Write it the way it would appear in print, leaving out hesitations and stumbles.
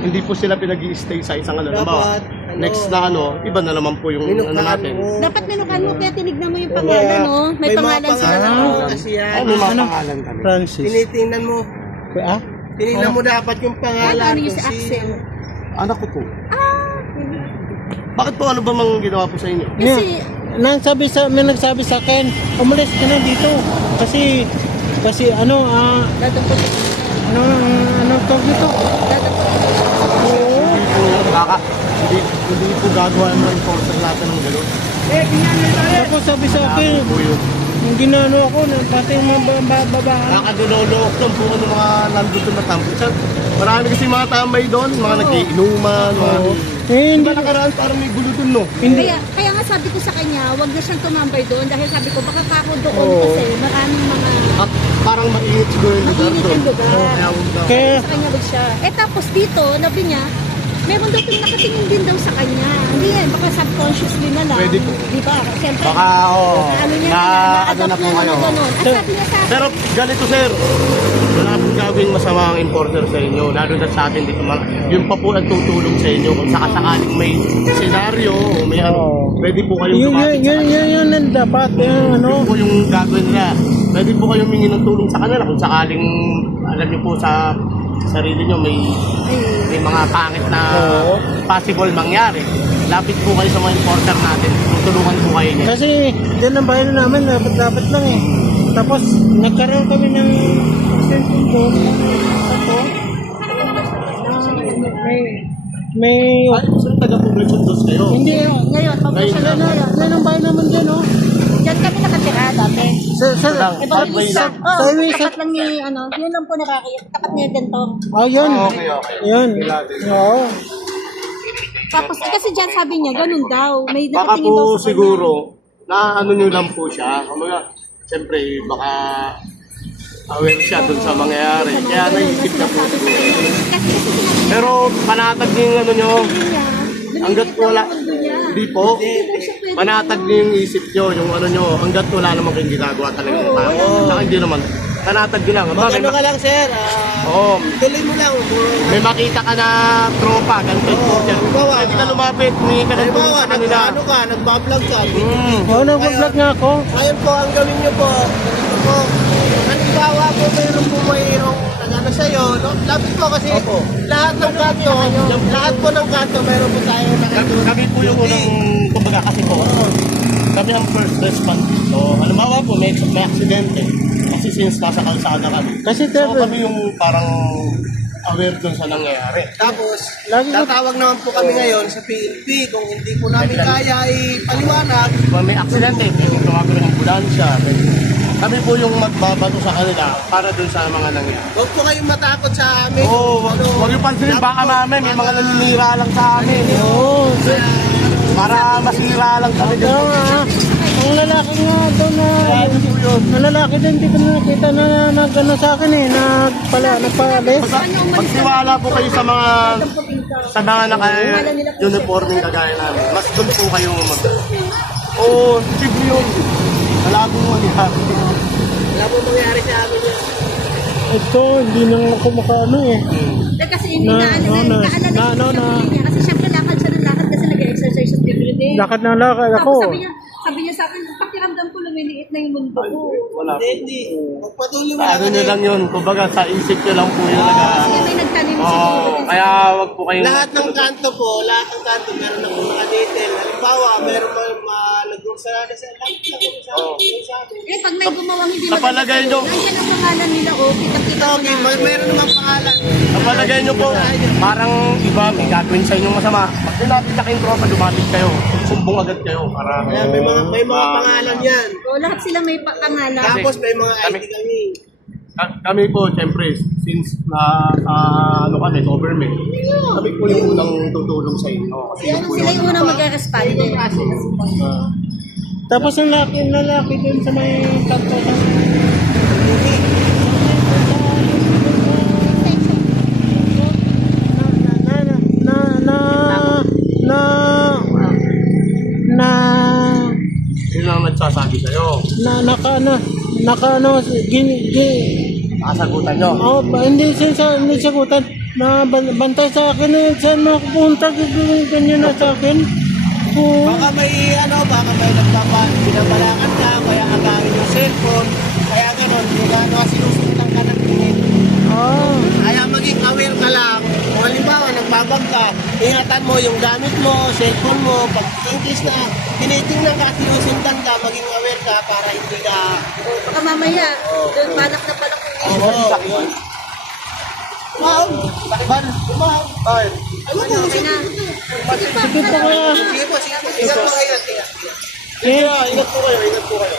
hindi po sila pinag-i-stay sa isang ano. Dapat, Next na iba na naman po yung ano natin. Dapat minukan mo, kaya tinignan mo yung pangalan, no? May pangalan sila sa kasi yan. May mga pangalan kami. Francis. Tinitingnan mo. Tinignan mo dapat yung pangalan. Ano yung si kung Axel? Anak ko po. Bakit po ano ba mang ginawa po sa inyo? Kasi, May nagsabi sa akin, umalis ka na dito. Kasi ano dadapot. ano tawag dito? Hindi po gagawa ng mga enforcer natin ng gano'n. Tapos sabi sa akin, Po yun. yung ginano ako, pati yung mga babae. Nakadulolok lang po ng mga nandito na tambay. Marami kasi mga tambay doon, mga nagiinuman, mga... Hindi Diba nakaraan parang may gulo doon, no? Kaya nga sabi ko sa kanya, wag na siyang tumambay doon dahil sabi ko baka kako doon kasi maraming mga At parang mainit siguro yung lugar mainit doon. yung lugar. Kaya huwag daw. Kaya Sa kanya wag siya. Tapos dito, nabi niya, meron daw nakatingin din daw sa kanya. Hindi yan, baka subconsciously na lang. Pwede po. Di ba? Siyempre, Baka, ano niya, ano na po niya kayo. ganun. At sabi niya sa akin, Pero ganito, sir. Wala pong gagawing masama ang importer sa inyo. Lalo na sa atin dito. Yun pa po ang tutulong sa inyo. Kung sakasakaling may senaryo o may ano, pwede po kayong lumapit sa kanila. yun ang dapat, yung ano. Yun po yung gagawin nila. Pwede po kayong mingi ng tulong sa kanila kung sakaling alam niyo po sa sarili niyo may mga pangit na possible mangyari. Lapit po kayo sa mga importer natin. Tutulungan po kayo niya. Kasi dyan ang bahay na namin, dapat lang eh. Tapos nagkaroon kami ng extension doon. May Ay, saan taga-publication dos kayo? hindi ngayon, pag-usap na yan ang bahay naman dyan, oh. Diyan kami nakatira dati. lang. Tapat lang ni, yun lang po nakakaya. Tapat niya ganito. Yun. Okay. Yun. Oo. Tapos kasi dyan sabi niya, ganun daw. May Baka nakatingin daw po sa kanya. siguro na ano nyo lang po siya. Kumbaga, siyempre baka aware siya dun sa mangyayari. Kaya naisip na po siguro. Pero panatag niyo yung ano nyo. Hanggat wala. Hindi po. Panatag niyo yung isip nyo, yung ano nyo. Hanggat wala naman kayong ginagawa talaga ng tao. Saka hindi naman. Panatag nyo lang. Magano ka lang, sir. Oo. Tuloy mo lang. May makita ka na tropa, ganito yung porter. Pwede ka lumapit, humingi ka ng tulong Halimbawa, sa kanila. nagbablog ka. Oo, nag-vlog nga ako. Ngayon po, ang gawin nyo po, ganito po. Halimbawa po, mayroon po mayroong nagano sa'yo, no? Lapit po kasi lahat ng kanto, mayroon po tayo nakatulong. Kami po yung unang, kumbaga kasi po, kami ang first response. So, halimbawa po, may aksidente. Kasi since nasa kalsada kami. Kasi So, kami yung parang aware dun sa nangyayari. Tapos, Lagi ko- tatawag naman po kami ngayon sa PNP. Kung hindi po namin kaya ipaliwanag, Kung may aksidente, may tumawag ng ambulansya. Kami po yung magbabato sa kanila para dun sa mga nangyayari. huwag po kayong matakot sa amin. Oo, huwag yung pansinin, baka mamaya may mga naninira lang sa amin. Oo. Para masira lang kami dun. Ang lalaki nga doon na, ang lalaki din, hindi ko na nakita na nag-ano sa akin eh, nagpaalis. Magsiwala po kayo sa mga naka-uniforming kagaya namin. Mas doon po kayo mag... Oo, sige yun. Wala pong mangyari. Wala po mangyari sa amin yun. Ito, hindi na ako makaano eh. Kasi hindi naalala niya. Kasi syempre lakad siya ng lakad kasi nag-exercise siya every day. Lakad na lakad ako. Tapos sabi niya sa akin, pakiramdam ko lumiliit na yung mundo ko. Wala po. Hindi. Magpatuloy mo Ano nyo lang yun. Kumbaga sa isip nyo lang po yun. Kasi may nagtanim siguro. Kaya wag po kayong... Lahat ng kanto po, meron ng mga detail. Halimbawa, meron nag-grocery sa Pag may gumawang hindi Napalagay nyo. nandiyan ang pangalan nila, kita-kita ko na. Meron namang pangalan. Napalagay nyo po. Parang iba may gagawin sa inyong masama. Pag nilapit na kayong tropa, lumapit kayo. Sumbong agad kayo. Para... Kaya may mga pangalan yan. O, lahat sila may pangalan. Tapos may mga ID kami. Kami po, siyempre, since ano kami, government, kami po yung unang tutulong sa inyo. Kasi Sila yung unang mag-respond. Tapos ang lalaki doon sa may kanto sa sino ang nagsasabi sa'yo? nakaano, Nakasagutan nyo? hindi sagutan. na bantay sa akin eh. Saan makapunta? Ganyan na sa akin. Oo. Baka may binabalangan ka, kaya agawin yung cellphone, kaya gano'n, sinusundan ka ng tingin. Ah. Kaya maging aware ka lang. Kung halimbawa, nagbabag ka, ingatan mo yung gamit mo, cellphone mo, pag English na tinitingnan ka at sinusundan ka, maging aware ka para hindi ka... Baka mamaya, doon balak na balak yung Oo, yun. Ma'am, takban, ma'am. Ay, Okay na. Sige pa. Sige pa kaya. sige po, sige po. Ingat po kayo, ingat. Eh, Ingat po kayo, ingat po kayo.